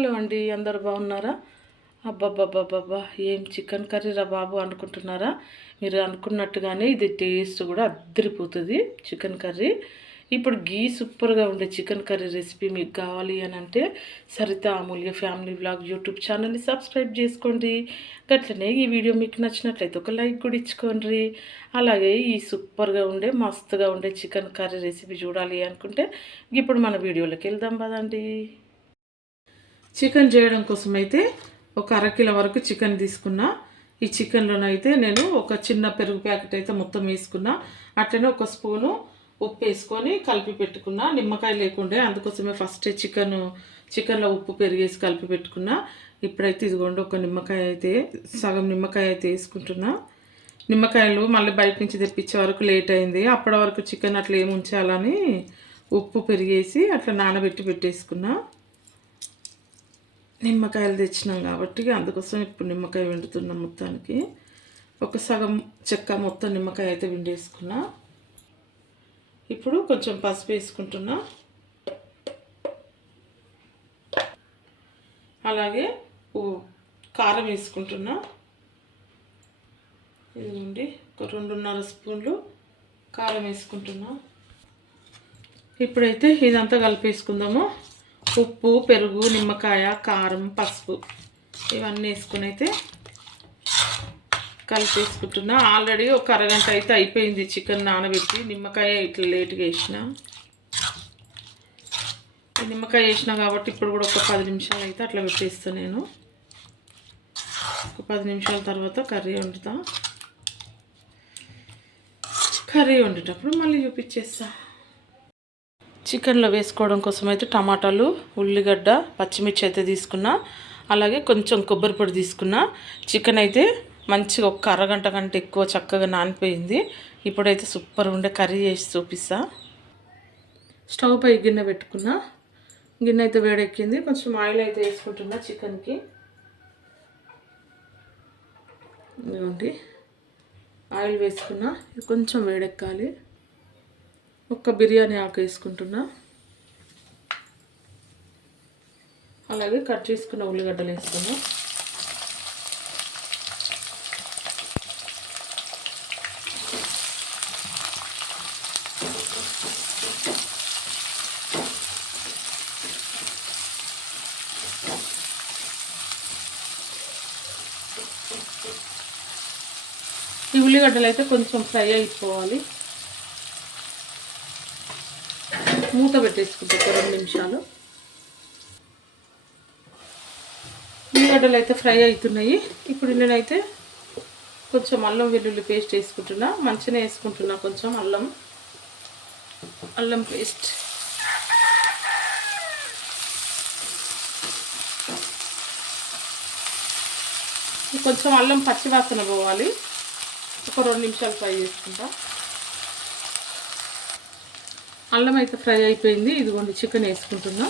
Hello అండి అందరు బాగున్నారా? అబ్బబ్బబ్బబ్బబ్బా ఏం చికెన్ కర్రీ రా బాబు అనుకుంటున్నారా? మీరు అనుకున్నట్టుగానే ఇది టేస్ట్ కూడా అద్దరిపోతుంది చికెన్ కర్రీ. ఇప్పుడు గీ సూపర్గా ఉండే చికెన్ కర్రీ రెసిపీ మీకు కావాలి అని అంటే Sarita Amulya family blog YouTube ఛానల్ని సబ్స్క్రైబ్ చేసుకోండి. గట్లనే ఈ వీడియో మీకు నచ్చినట్లయితే ఒక లైక్ కూడా ఇచ్చుకోండి. అలాగే ఈ సూపర్గా ఉండే మస్తుగా ఉండే చికెన్ కర్రీ రెసిపీ చూడాలి అనుకుంటే ఇప్పుడు మన వీడియోలోకి వెళ్దాం పదండి. చికెన్ చేయడం కోసం అయితే ఒక అరకిలో వరకు చికెన్ తీసుకున్నా. ఈ చికెన్లోనైతే నేను ఒక చిన్న పెరుగు ప్యాకెట్ అయితే మొత్తం వేసుకున్నా. అట్లనే ఒక స్పూను ఉప్పు వేసుకొని కలిపి పెట్టుకున్నా. నిమ్మకాయ లేకుండే అందుకోసమే ఫస్ట్ చికెన్ చికెన్లో ఉప్పు పెరిగేసి కలిపి పెట్టుకున్నా. ఇప్పుడైతే ఇదిగోండి ఒక నిమ్మకాయ అయితే సగం నిమ్మకాయ అయితే వేసుకుంటున్నా. నిమ్మకాయలు మళ్ళీ బయట నుంచి తెప్పించే వరకు లేట్ అయింది. అప్పటి వరకు చికెన్ అట్లా ఏమి ఉంచాలని ఉప్పు పెరిగేసి అట్లా నానబెట్టి పెట్టేసుకున్నా. నిమ్మకాయలు తెచ్చినాం కాబట్టి అందుకోసం ఇప్పుడు నిమ్మకాయ వండుతున్నాం మొత్తానికి. ఒక సగం చెక్క మొత్తం నిమ్మకాయ అయితే విండేసుకున్నా ఇప్పుడు కొంచెం పసుపు వేసుకుంటున్నా. అలాగే కారం వేసుకుంటున్నా. ఇదిగోండి ఒక రెండున్నర స్పూన్లు కారం వేసుకుంటున్నా. ఇప్పుడైతే ఇదంతా కలిపేసుకుందాము. ఉప్పు పెరుగు నిమ్మకాయ కారం పసుపు ఇవన్నీ వేసుకుని అయితే కలిపేసుకుంటున్నా. ఆల్రెడీ ఒక అరగంట అయితే అయిపోయింది చికెన్ నానబెట్టి. నిమ్మకాయ ఇట్లా లేట్గా వేసిన. నిమ్మకాయ వేసిన కాబట్టి ఇప్పుడు కూడా ఒక పది నిమిషాలు అయితే అట్లా పెట్టేస్తాను నేను. ఒక పది నిమిషాల తర్వాత కర్రీ వండుతా. కర్రీ వండేటప్పుడు మళ్ళీ చూపించేస్తా. చికెన్లో వేసుకోవడం కోసం అయితే టమాటాలు ఉల్లిగడ్డ పచ్చిమిర్చి అయితే తీసుకున్నా. అలాగే కొంచెం కొబ్బరి పొడి తీసుకున్నా. చికెన్ అయితే మంచిగా ఒక్క అరగంట కంటే ఎక్కువ చక్కగా నానిపోయింది. ఇప్పుడైతే సూపర్ ఉండే కర్రీ చేసి చూపిస్తా. స్టవ్ పై గిన్నె పెట్టుకున్నా. గిన్నె అయితే వేడెక్కింది. కొంచెం ఆయిల్ అయితే వేసుకుంటున్నా చికెన్కి. ఇదిగోండి. ఆయిల్ వేసుకున్నా. కొంచెం వేడెక్కాలి. ఒక్క బిర్యానీ ఆకు వేసుకుంటున్నా. అలాగే కట్ చేసుకున్న ఉల్లిగడ్డలు వేసుకున్నా ఈ ఉల్లిగడ్డలు అయితే కొంచెం ఫ్రై అయిపోవాలి. మూత పెట్టేసుకుంటా ఒక రెండు నిమిషాలు. ఉల్లిగడ్డలు అయితే ఫ్రై అవుతున్నాయి. ఇప్పుడు నేనైతే కొంచెం అల్లం వెల్లుల్లి పేస్ట్ వేసుకుంటున్నా. మంచిగా వేసుకుంటున్నా కొంచెం అల్లం. అల్లం పేస్ట్. కొంచెం అల్లం పచ్చివాసన పోవాలి. ఒక రెండు నిమిషాలు ఫ్రై చేసుకుంటా. అల్లం అయితే ఫ్రై అయిపోయింది. ఇదిగోండి చికెన్ వేసుకుంటున్నా.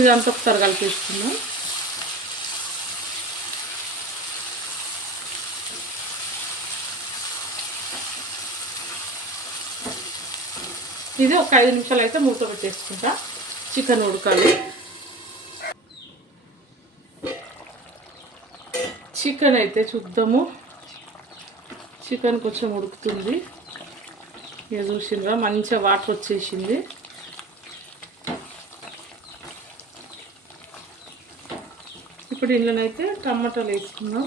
ఇదంతా ఒకసారి కలిపేసుకున్నాం ఇది ఒక ఐదు నిమిషాలు అయితే మూత పెట్టేసుకుంటా చికెన్ ఉడకాలి. చికెన్ అయితే చూద్దాము. చికెన్ కొంచెం ఉడుకుతుంది. ఇక చూసిండ్రా మంచిగా వాటర్ వచ్చేసింది. ఇప్పుడు ఇందులోనైతే టమాటాలు వేసుకుందాం.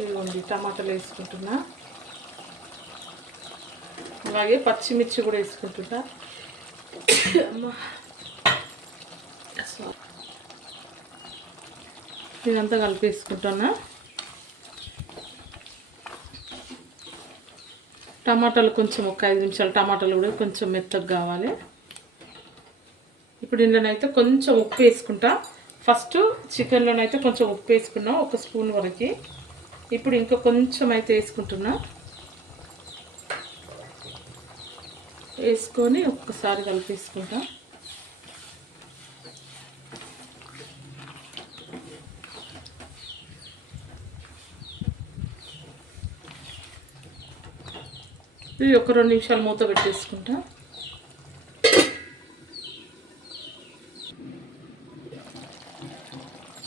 ఇదిగోండి టమాటాలు వేసుకుంటున్నా. అలాగే పచ్చిమిర్చి కూడా వేసుకుంటున్నా. ఇదంతా కలిపేసుకుంటున్నా టమాటాలు కొంచెం ఒక ఐదు నిమిషాలు టమాటాలు కూడా కొంచెం మెత్తగా కావాలి. ఇప్పుడు ఇందులోనైతే కొంచెం ఉప్పు వేసుకుంటా. ఫస్ట్ చికెన్లోనైతే కొంచెం ఉప్పు వేసుకున్నా ఒక స్పూన్ వరకు. ఇప్పుడు ఇంకా కొంచెం అయితే వేసుకుంటున్నా. వేసుకొని ఒక్కసారి కలిపేసుకుంటాం. ఇది ఒక రెండు నిమిషాలు మూత పెట్టేసుకుంటా.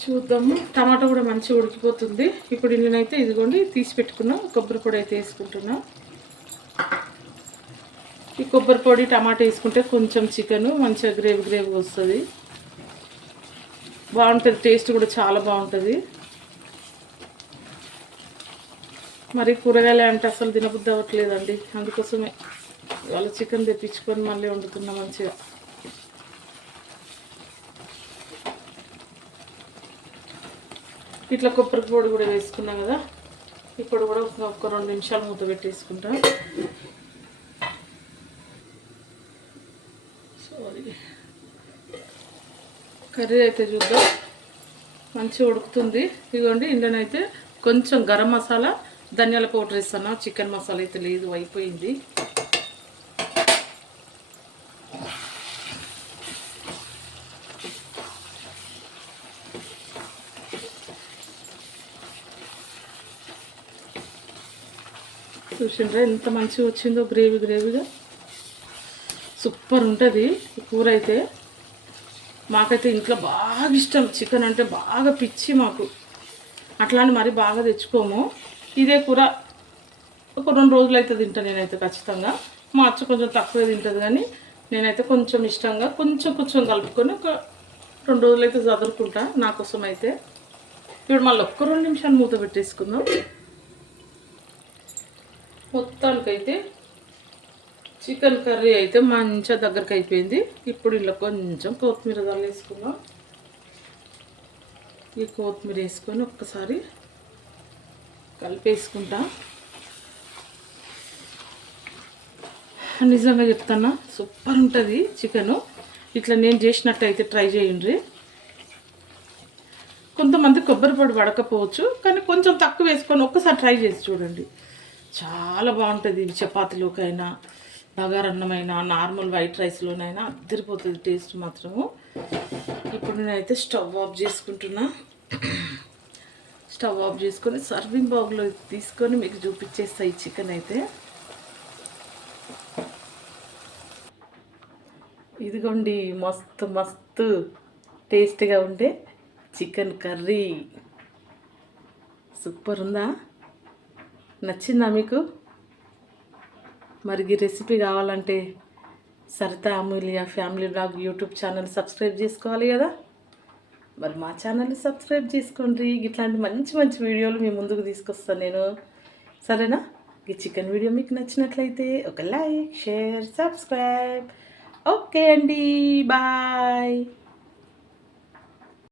చూద్దాము. టమాటా కూడా మంచిగా ఉడికిపోతుంది. ఇప్పుడు నేనైతే ఇదిగోండి తీసి పెట్టుకున్నాం కొబ్బరి పొడి అయితే వేసుకుంటున్నాం. ఈ కొబ్బరి పొడి టమాటా వేసుకుంటే కొంచెం చికెను మంచిగా గ్రేవీ గ్రేవీ వస్తుంది. బాగుంటుంది టేస్ట్ కూడా చాలా బాగుంటుంది. మరి కూరగాయలు అంటే అసలు తినబుద్ధి అవ్వట్లేదండి. అందుకోసమే ఇవాళ చికెన్ తెప్పించుకొని మళ్ళీ వండుతున్నా మంచిగా. ఇట్లా కొబ్బరి పొడి కూడా వేసుకున్నాం కదా. ఇప్పుడు కూడా ఒక- రెండు నిమిషాలు మూత పెట్టేసుకుంటాం. కర్రీ అయితే చూద్దాం. మంచిగా ఉడుకుతుంది. ఇదిగోండి ఇందులోనైతే కొంచెం గరం మసాలా ధనియాల పౌడర్ ఇస్తాను చికెన్ మసాలా అయితే లేదు అయిపోయింది. చూసిండ్రా ఎంత మంచిగా వచ్చిందో గ్రేవీ గ్రేవీగా. సూపర్ ఉంటుంది కూర అయితే. మాకైతే ఇంట్లో బాగా ఇష్టం. చికెన్ అంటే బాగా పిచ్చి మాకు. అట్లాంటి మరి బాగా తెచ్చుకోము. ఇదే కూర ఒక రెండు రోజులు అయితే తింటాను నేనైతే ఖచ్చితంగా. మా అచ్చ కొంచెం తక్కువే తింటుంది కానీ నేనైతే కొంచెం ఇష్టంగా కొంచెం కొంచెం కలుపుకొని ఒక రెండు రోజులు అయితే చదువుకుంటా నా కోసం అయితే ఇప్పుడు మళ్ళీ ఒక్క రెండు నిమిషాలు మూత పెట్టేసుకుందాం. మొత్తానికైతే చికెన్ కర్రీ అయితే మంచిగా దగ్గరకు అయిపోయింది. ఇప్పుడు ఇలా కొంచెం కొత్తిమీర దాన్ని వేసుకుందాం. ఈ కొత్తిమీర వేసుకొని ఒక్కసారి కలిపేసుకుంటా. నిజంగా చెప్తానా సూపర్ ఉంటుంది చికెను. ఇట్లా నేను చేసినట్టు అయితే ట్రై చేయండి. కొంతమంది కొబ్బరి పొడి పడకపోవచ్చు కానీ కొంచెం తక్కువ వేసుకొని ఒక్కసారి ట్రై చేసి చూడండి. చాలా బాగుంటుంది చపాతీలోకైనా. బగారన్నమైనా నార్మల్ వైట్ రైస్లోనైనా అద్దరిపోతుంది టేస్ట్ మాత్రము. ఇప్పుడు నేనైతే స్టవ్ ఆఫ్ చేసుకుంటున్నా. స్టవ్ ఆఫ్ చేసుకొని సర్వింగ్ బౌల్లో తీసుకొని మీకు చూపించేస్తా ఈ చికెన్ అయితే. ఇదిగోండి మస్తు మస్తు టేస్టీగా ఉండే చికెన్ కర్రీ. సూపర్ ఉందా? నచ్చిందా మీకు? మరి ఈ రెసిపీ కావాలంటే Saritha Amulya family blog YouTube channel subscribe చేసుకోవాలి కదా? మరి మా ఛానల్ని సబ్స్క్రైబ్ చేసుకోండి. ఇట్లాంటి మంచి మంచి వీడియోలు మీ ముందుకు తీసుకొస్తాను నేను. సరేనా? ఈ చికెన్ వీడియో మీకు నచ్చినట్లయితే ఒక లైక్ షేర్ సబ్స్క్రైబ్. ఓకే అండి. బాయ్.